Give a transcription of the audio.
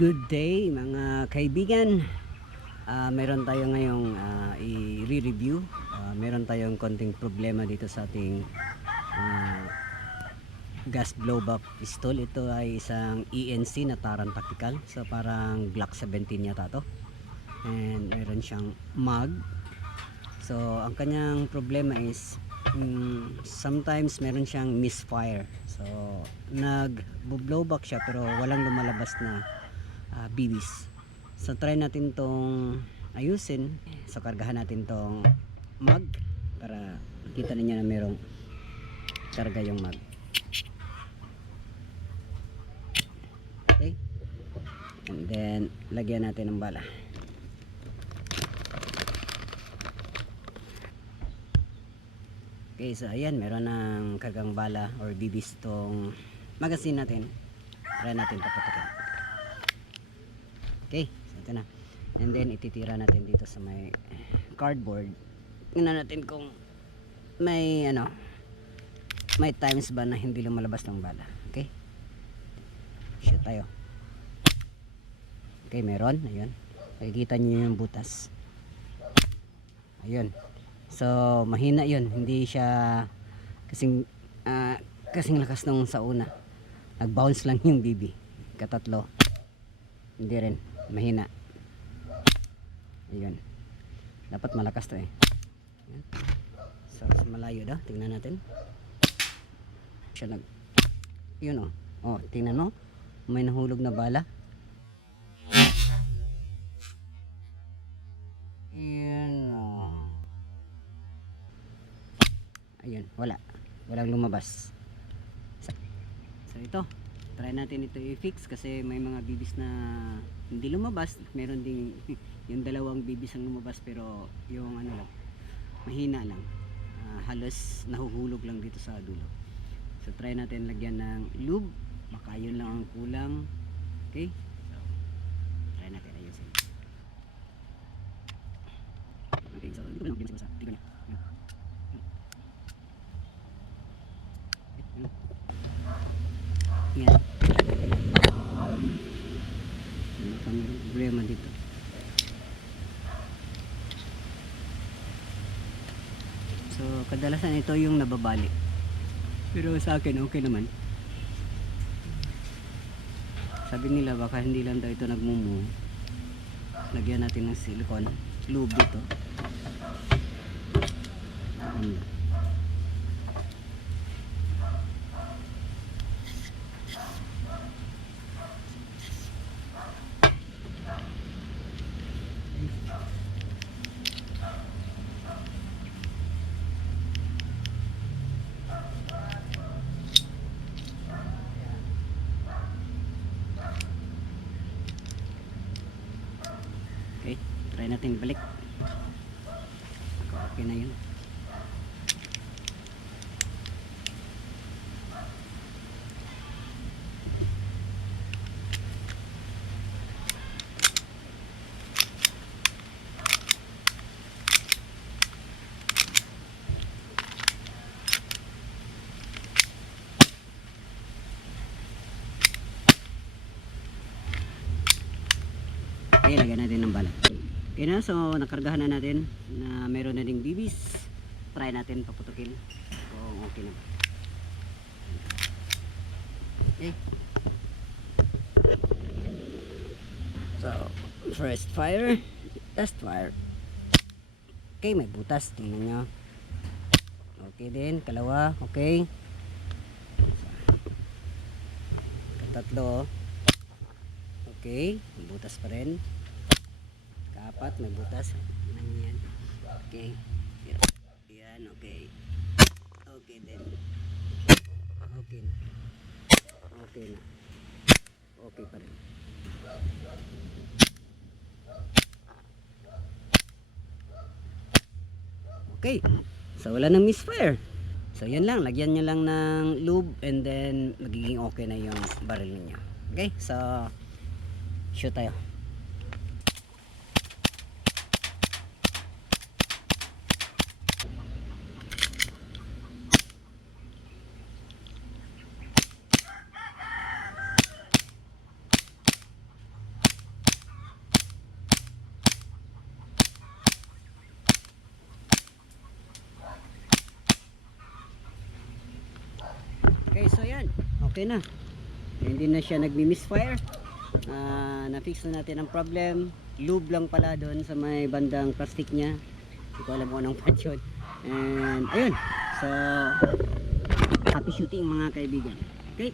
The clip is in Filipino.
Good day mga kaibigan. Meron tayo ngayong i-review. Meron tayong konting problema dito sa ating gas blowback pistol. Ito ay isang ENC na Taran Tactical. So parang Glock 17 yata to. And meron siyang mag. So ang kanyang problema is sometimes meron siyang misfire. So nag-blowback siya pero walang lumalabas na BBs. So try natin tong ayusin. So kargahan natin tong mag para makita niyo na merong karga yung mag. Okay. And then lagyan natin ng bala. Okay, so ayan, meron ng kargang bala or BBs tong magazine natin. Try natin paputukin. Okay, so ito na. And then ititira natin dito sa may cardboard. Tingnan natin kung may may times ba na hindi lumalabas ng bala. Okay, shoot tayo. Okay, meron, ayun, makikita nyo yung butas. Ayun, so mahina yun, hindi siya kasing lakas nung sa una. Nag bounce lang yung BB. Katatlo hindi rin, mahina. Ayun, dapat malakas to eh. Ayan. So malayo daw, tingnan natin siya yun oh, tingnan mo, may nahulog na bala. Ayun, walang lumabas. So ito, try natin ito i-fix kasi may mga bibis na hindi lumabas. Meron ding yung dalawang bibis ang lumabas pero yung lang, mahina lang. Halos nahuhulog lang dito sa dulo. So try natin lagyan ng lube, baka yun lang ang kulang. Okay, so try natin ayusin. Okay, so dito lang sa tiga niya. Yan, may problema dito. So kadalasan ito yung nababali, pero sa akin okay naman. Sabi nila baka hindi lang daw ito nagmumu. Lagyan natin ng silicone lube dito. Okay, try natin balik. Okay na yun. Okay, lagyan natin ng bala. Okay na, so nakargahan na natin na meron na ding BBs. Try natin paputukin kung okay na ba. Okay, so first fire, test fire. Okay, may butas, tingnan nyo. Okay din, kalawa, okay. Katatlo, okay, may butas pa rin. Kaapat, may butas. Yan. Okay. Yan, okay. Okay din. Okay na. Okay na. Okay pa rin. Okay. So wala nang misfire. So yan lang, lagyan nyo lang ng lube and then magiging okay na yung barrel niyo. Okay? So shoot tayo. Okay, so yan. Okay na. Hindi na siya nagmi-misfire. Na-fix na natin ang problem. Lube lang pala doon sa may bandang plastic niya. Hindi ko alam kung anong part yun. And ayun. So happy shooting mga kaibigan. Okay.